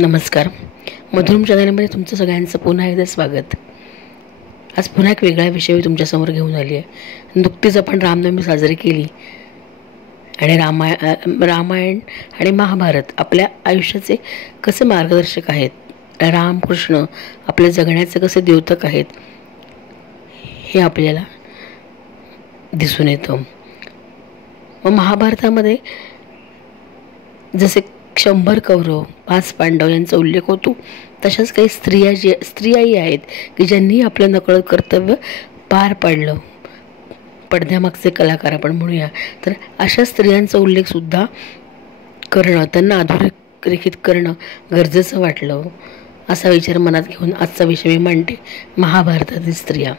नमस्कार. मधुरम चॅनलमध्ये तुमचं सगळ्यांचं पुन्हा एकदा स्वागत. आज पुन्हा एक वेगळा विषय तुमच्यासमोर घेऊन आली आहे. नुकतीच आपण रामनवमी साजरी केली आणि रामायण आणि महाभारत आपल्या आयुष्याचे कसे मार्गदर्शक आहेत, रामकृष्ण आपल्या जगण्याचे कसे द्योतक आहेत हे आपल्याला दिसून येतं. मग महाभारतामध्ये जसे 100 कौरव 5 पांडव यांचा उल्लेख होतो, तशाच काही स्त्रियाही आहेत की ज्यांनी आपलं नकळत कर्तव्य पार पाडलं. पडद्यामागचे कलाकार आपण म्हणूया, तर अशा स्त्रियांचा उल्लेखसुद्धा करणं, त्यांना अधोरेखित करणं गरजेचं वाटलं. असा विचार मनात घेऊन आजचा विषय मी मांडते, महाभारतातील स्त्रिया.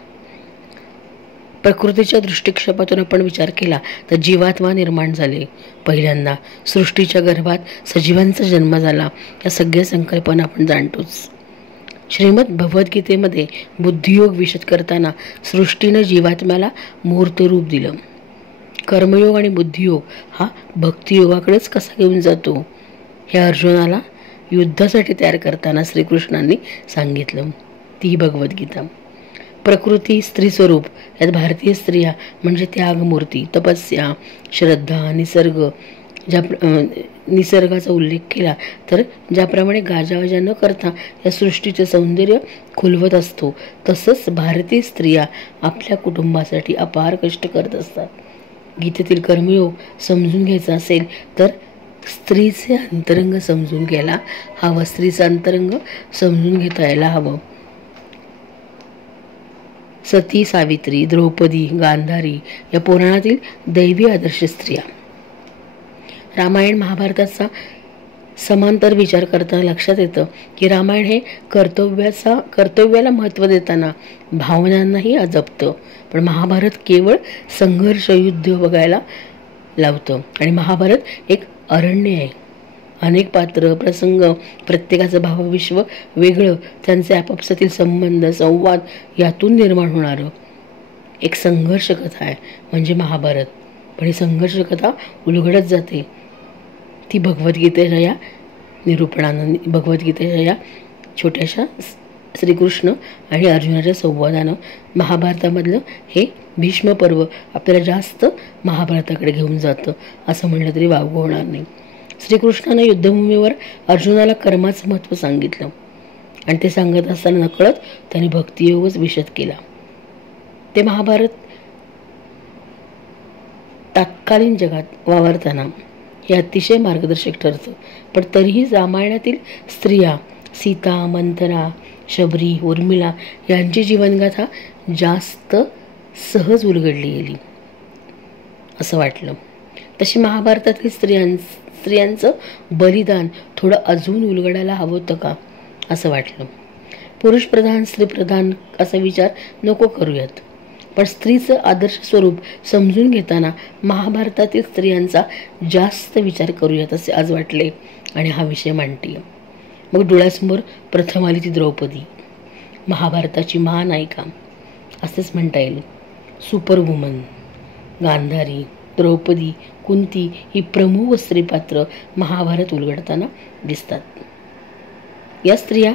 प्रकृतीच्या दृष्टिक्षेपातून आपण विचार केला तर जीवात्मा निर्माण झाले. पहिल्यांदा सृष्टीच्या गर्भात सजीवांचा जन्म झाला. या सगळ्या संकल्पना आपण जाणतोच. श्रीमद भगवद्गीतेमध्ये बुद्धियोग विशद करताना सृष्टीनं जीवात्म्याला मूर्त रूप दिलं. कर्मयोग आणि बुद्धियोग हा भक्तियोगाकडेच कसा घेऊन जातो हे अर्जुनाला युद्धासाठी तयार करताना श्रीकृष्णांनी सांगितलं. ती भगवद्गीता. प्रकृती स्त्री स्वरूप, यात भारतीय स्त्रिया म्हणजे त्यागमूर्ती, तपस्या, श्रद्धा, निसर्गाचा उल्लेख केला तर ज्याप्रमाणे गाजावाजा न करता या सृष्टीचे सौंदर्य खुलवत असतो, तसंच भारतीय स्त्रिया आपल्या कुटुंबासाठी अपार कष्ट करत असतात. गीतेतील कर्मयोग समजून घ्यायचा असेल तर स्त्रीचे अंतरंग समजून घ्यायला हवं, स्त्रीचं अंतरंग समजून घेता यायला हवं. सती, सावित्री, द्रौपदी, गांधारी या पुराणातील दैवी आदर्श स्त्रिया. रामायण महाभारताचा समांतर विचार करताना लक्षात येतं की रामायण हे कर्तव्याला महत्त्व देताना भावनांनाही जपतं, पण महाभारत केवळ संघर्ष, युद्ध बघायला लावतं. आणि महाभारत एक अरण्य आहे. अनेक पात्र, प्रसंग, प्रत्येकाचं भावविश्व वेगळं, त्यांचे आपापसातील संबंध, संवाद यातून निर्माण होणारं एक संघर्ष कथा आहे म्हणजे महाभारत. पण ही संघर्ष कथा उलगडत जाते ती भगवद्गीतेच्या या निरूपणानं, भगवद्गीतेच्या या छोट्याशा श्रीकृष्ण आणि अर्जुनाच्या संवादानं. महाभारतामधलं हे भीष्म पर्व आपल्याला जास्त महाभारताकडे घेऊन जातं असं म्हणलं तरी वावगं होणार नाही. श्रीकृष्णानं युद्धभूमीवर अर्जुनाला कर्माचं महत्त्व सांगितलं आणि ते सांगत असताना नकळत त्यांनी भक्तियोगच विशद केला. ते महाभारत तत्कालीन जगात वावरताना हे अतिशय मार्गदर्शक ठरतं. पण तरीही रामायणातील स्त्रिया सीता, मंथरा, शबरी, उर्मिला यांची जीवनगाथा जास्त सहज उलगडली गेली असं वाटलं. तशी महाभारतातील स्त्रियांचं बलिदान थोडं अजून उलगडायला हवं होतं का असं वाटलं. पुरुषप्रधान स्त्रीप्रधान असा विचार नको करूयात, पण स्त्रीचं आदर्श स्वरूप समजून घेताना महाभारतातील स्त्रियांचा जास्त विचार करूयात असे आज वाटले आणि हा विषय मांडते. मग डोळ्यासमोर प्रथम आली ती द्रौपदी, महाभारताची महानायिका असेच म्हणता येईल. सुपरवुमन. गांधारी, द्रौपदी, कुंती ही प्रमुख स्त्रीपात्र महाभारत उलगडताना दिसतात. या स्त्रिया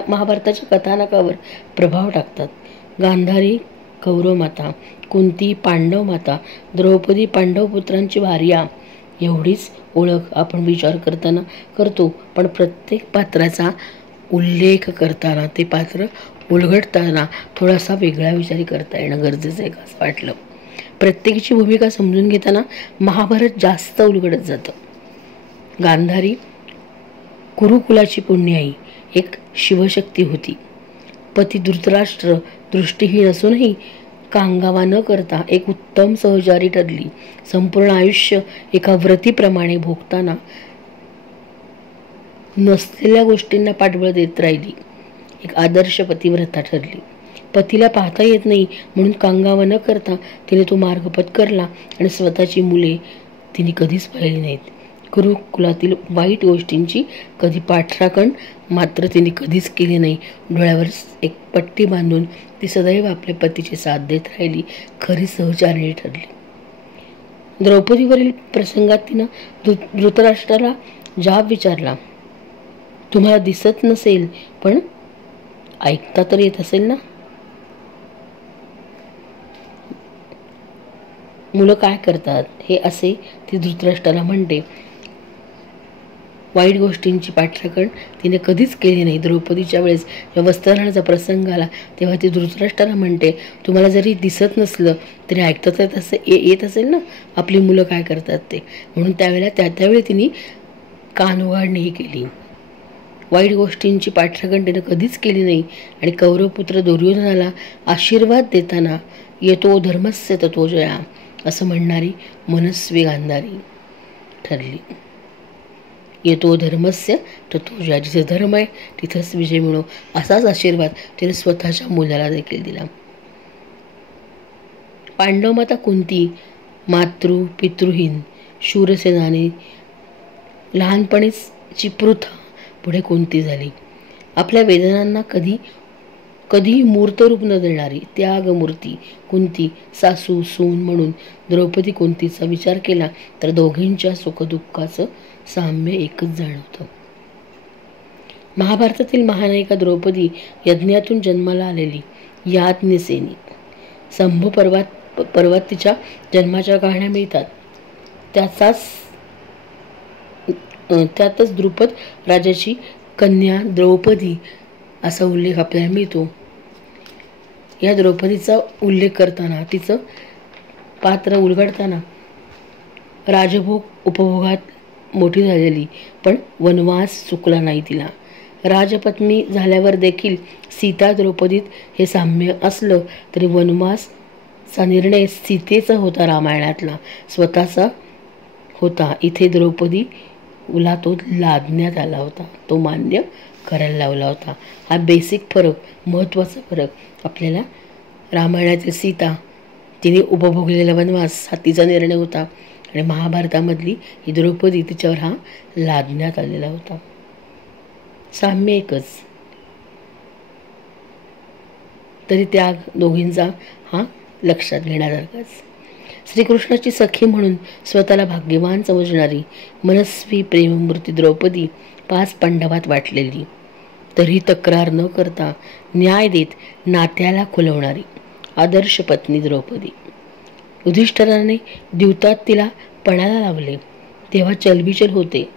महाभारताच्या कथानकावर प्रभाव टाकतात. गांधारी कौरव माता, कुंती पांडव माता, द्रौपदी पांडव पुत्रांची भार्या एवढीच ओळख आपण विचार करताना करतो, पण प्रत्येक पात्राचा उल्लेख करताना, ते पात्र उलगडताना थोडासा वेगळा विचार करता येणं गरजेचं आहे का असं वाटलं. प्रत्येकाची भूमिका समजून घेताना महाभारत जास्त उलगडत जातं. गांधारी कुरुकुलाची पुण्याई, एक शिवशक्ती होती. पती धृतराष्ट्र दृष्टीहीन असूनही कांगावा न करता एक उत्तम सहचारी ठरली. संपूर्ण आयुष्य एका व्रतीप्रमाणे भोगताना नसलेल्या गोष्टींना पाठबळ देत राहिली. एक आदर्श पतिव्रता ठरली. पतीला पाहता येत नाही म्हणून कांगावा न करता तिने तो मार्ग पत्करला आणि स्वतःची मुले तिने कधीच पाहिली नाहीत. कुरुकुलातील वाईट गोष्टींची कधी पाठराखण मात्र तिने कधीच केली नाही. डोळ्यावर एक पट्टी बांधून ती सदैव आपल्या पतीची साथ देत राहिली. खरी सहचारिणी ठरली. द्रौपदीवरील प्रसंगात तिनं धृतराष्ट्राला जाब विचारला, तुम्हाला दिसत नसेल पण ऐकता तर येत असेल ना? मुलं काय करतात हे असे ती धृतराष्ट्राला म्हणते. वाईट गोष्टींची पाठराखण तिने कधीच केली नाही. द्रौपदीच्या वेळेस जेव्हा वस्त्रहरणाचा प्रसंग आला तेव्हा ती धृतराष्ट्राला म्हणते, तुम्हाला जरी दिसत नसलं तरी ऐकता तर येत असेल ना आपली मुलं काय करतात ते. म्हणून त्यावेळेला त्यावेळी तिने कान उघडणीही केली. वाईट गोष्टींची पाठराखण तिने कधीच केली नाही. आणि कौरवपुत्र दुर्योधनाला आशीर्वाद देताना येतो धर्मस्य ततो जया असं म्हणणारी मनस्वी गांधारी ठरली. येतो धर्मस्य ततो जया, जिथे धर्म आहे तिथंच विजय मिळो असाच आशीर्वाद तिने स्वतःच्या मुलाला देखील दिला. पांडवमाता कुंती पितृहीन शूरसेनानी, लहानपणीची पृथा पुढे कुंती झाली. आपल्या वेदनांना कधी मूर्तरूप न देणारी त्यागमूर्ती कुंती सासू सून म्हणून द्रौपदी कुंतीचा विचार केला तर दोघींच्या सुखदुःखाचं साम्य एकच जाणवतं. महाभारतातील महानायिका द्रौपदी यज्ञातून जन्माला आलेली याज्ञसेनी. संभ पर्वात तिच्या जन्माच्या कहाण्या मिळतात. त्यातच द्रुपद राजाची कन्या द्रौपदी असा उल्लेख आपल्याला मिळतो. या द्रौपदीचा उल्लेख करताना तिचं पात्र उलगडताना राजभोग उपभोगात मोठी झालेली पण वनवास चुकला नाही तिला. राजपत्नी झाल्यावर देखील सीता द्रौपदीत हे साम्य असलं तरी वनवासचा निर्णय सीतेचा होता, रामायणातला स्वतःचा होता. इथे द्रौपदीला तो लादण्यात आला होता, तो मान्य करायला लावला होता. हा बेसिक फरक, महत्त्वाचा फरक आपल्याला रामायणातील सीता तिने उपभोगलेला वनवास हा तिचा निर्णय होता आणि महाभारतामधली ही द्रौपदी तिच्यावर हा लादण्यात आलेला होता. साम्य एकच, तरी त्याग दोघींचा हा लक्षात घेण्यासारखाच. श्रीकृष्णाची सखी म्हणून स्वतःला भाग्यवान समजणारी मनस्वी प्रेममूर्ती द्रौपदी 5 पांडवात वाटलेली, तरी तक्रार न करता न्याय देत नात्याला खुलवणारी आदर्श पत्नी द्रौपदी. युधिष्ठिराने द्यूतात तिला पणाला लावले तेव्हा चलबिचल होते.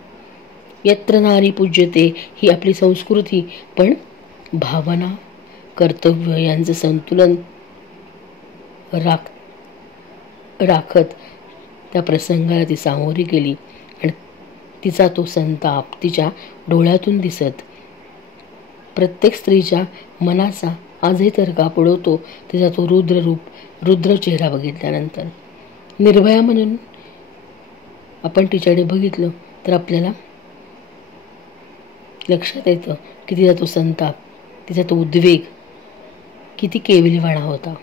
यत्र नारी पूज्यते ही आपली संस्कृती, पण भावना कर्तव्य यांचं संतुलन राखत त्या प्रसंगाला ती सामोरी गेली आणि तिचा तो संताप तिच्या डोळ्यातून दिसत. प्रत्येक स्त्रीच्या मनाचा आजही तर्का पडवतो तिचा तो रुद्र चेहरा बघितल्यानंतर. निर्भया म्हणून आपण तिच्याकडे बघितलं तर आपल्याला लक्षात येतं की तिचा तो संताप, तिचा तो उद्वेग किती केविलवाणा होता.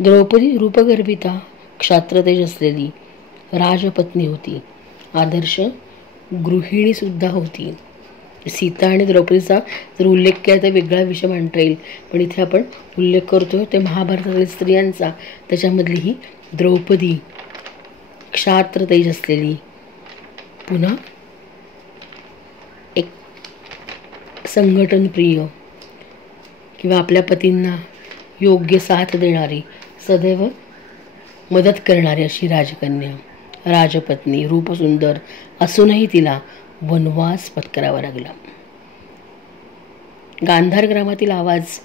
द्रौपदी रूपगर्भिता, क्षात्रतेज असलेली राजपत्नी होती, आदर्श गृहिणी सुद्धा होती. सीता आणि द्रौपदीचा जर उल्लेख केला तर वेगळा विषय मांडता येईल, पण इथे आपण उल्लेख करतोय ते महाभारतातील स्त्रियांचा. त्याच्यामधली ही द्रौपदी क्षात्रतेज असलेली, पुन्हा एक संघटनप्रिय किंवा आपल्या पतींना योग्य साथ देणारी, सदैव मदत करणारी अशी राजकन्या, राजपत्नी, रूपसुंदर असूनही तिला वनवास पत्करावा लागला. गांधार ग्रामातील आवाज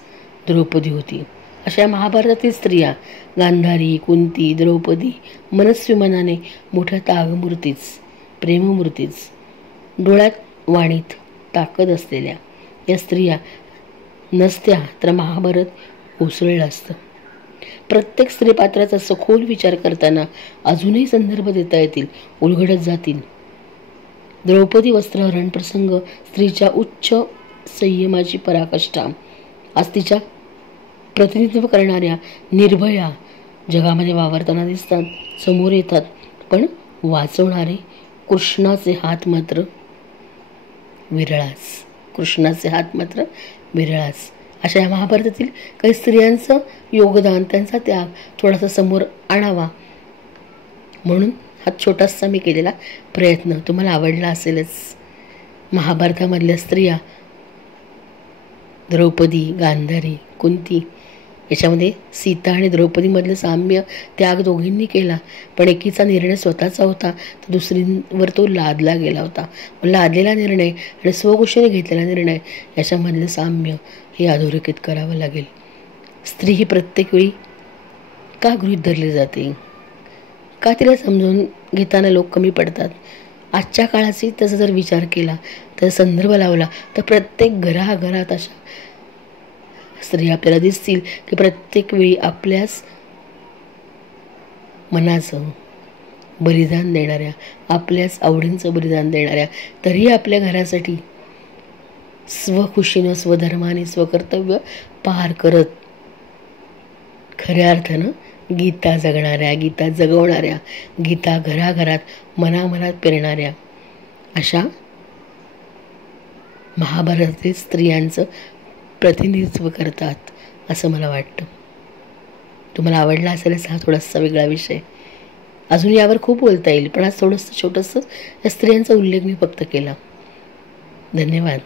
द्रौपदी होती. अशा महाभारतातील स्त्रिया गांधारी, कुंती, द्रौपदी मनस्वी मनाने मोठ्या त्यागमूर्तीच, प्रेममूर्तीच, डोळ्यात वाणीत ताकद असलेल्या या स्त्रिया नसत्या तर महाभारत कोसळलं असतं. प्रत्येक स्त्रीपात्राचा सखोल विचार करताना अजूनही संदर्भ देता येतील, उलगडत जातील. द्रौपदी वस्त्रहरण प्रसंग स्त्रीच्या उच्च संयमाची पराकाष्ठा. आज तिच्या प्रतिनिधित्व करणाऱ्या निर्भया जगामध्ये वावरताना दिसतात, समोर येतात, पण वाचवणारे कृष्णाचे हात मात्र विरळाच. अशा या महाभारतातील काही स्त्रियांचं योगदान, त्यांचा त्याग थोडासा समोर आणावा म्हणून हा छोटासा मी केलेला प्रयत्न तुम्हाला आवडला असेलच. महाभारतामधल्या स्त्रिया द्रौपदी, गांधारी, कुंती, याच्यामध्ये सीता आणि द्रौपदीमधलं साम्य त्याग दोघींनी केला, पण एकीचा निर्णय स्वतःचा होता तर दुसरींवर तो लादला गेला होता. लादलेला निर्णय आणि स्वकुशीने घेतलेला निर्णय याच्यामधलं साम्य हे अधोरेखित करावं लागेल. स्त्री ही प्रत्येक वेळी का गृहीत धरली जाते, का तिला समजून घेताना लोक कमी पडतात? आजच्या काळाची त्याचा जर विचार केला, त्याचा संदर्भ लावला तर प्रत्येक घराघरात अशा स्त्रिया आपल्याला दिसतील की प्रत्येक वेळी आपल्याच मनाचं बलिदान देणाऱ्या, आपल्याच आवडींचं बलिदान देणाऱ्या, तरी आपल्या घरासाठी स्वखुशीनं, स्वधर्माने, स्वकर्तव्य पार करत खऱ्या अर्थानं गीता जगणाऱ्या, गीता जगवणाऱ्या, गीता घराघरात मनामनात पेरणाऱ्या अशा महाभारतातील स्त्रियांचं प्रतिनिधित्व करतात असं मला वाटतं. तुम्हाला आवडला असेलच हा थोडासा वेगळा विषय. अजून यावर खूप बोलता येईल, पण आज थोडंसं छोटंसं या स्त्रियांचा उल्लेख मी फक्त केला. धन्यवाद.